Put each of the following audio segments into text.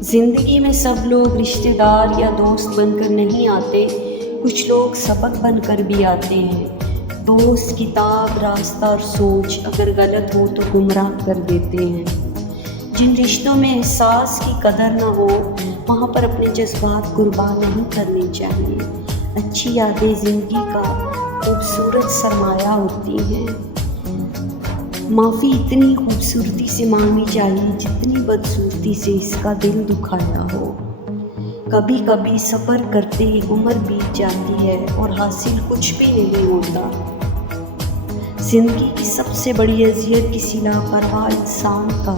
زندگی میں سب لوگ رشتہ دار یا دوست بن کر نہیں آتے، کچھ لوگ سبق بن کر بھی آتے ہیں۔ دوست، کتاب، راستہ اور سوچ اگر غلط ہو تو گمراہ کر دیتے ہیں۔ جن رشتوں میں احساس کی قدر نہ ہو وہاں پر اپنے جذبات قربان نہیں کرنے چاہیے۔ اچھی یادیں زندگی کا خوبصورت سرمایہ ہوتی ہیں۔ معافی اتنی خوبصورتی سے مانگنی چاہیے جتنی بدصورتی سے اس کا دل دکھایا ہو۔ کبھی کبھی صبر کرتے ہی عمر بیت جاتی ہے اور حاصل کچھ بھی نہیں ہوتا۔ زندگی کی سب سے بڑی اذیت کسی لاپرواہ انسان کا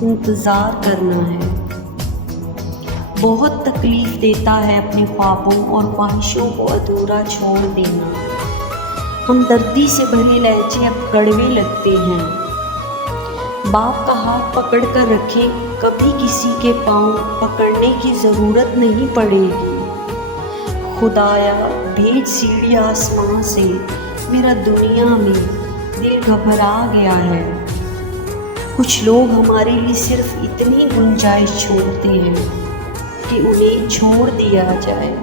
انتظار کرنا ہے۔ بہت تکلیف دیتا ہے اپنے خوابوں اور خواہشوں کو ادھورا چھوڑ دینا۔ ہمدردی سے بھرے لہجے اب کڑوے لگتے ہیں۔ باپ کا ہاتھ پکڑ کر رکھیں، کبھی کسی کے پاؤں پکڑنے کی ضرورت نہیں پڑے گی۔ خدایا بھیج سیڑھی آسماں سے، میرا دنیا میں دل گھبرا گیا ہے۔ کچھ لوگ ہمارے لیے صرف اتنی گنجائش چھوڑتے ہیں کہ انہیں چھوڑ دیا جائے۔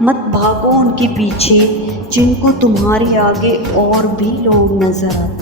مت بھاگو ان کے پیچھے جن کو تمہارے آگے اور بھی لوگ نظر آتے ہیں۔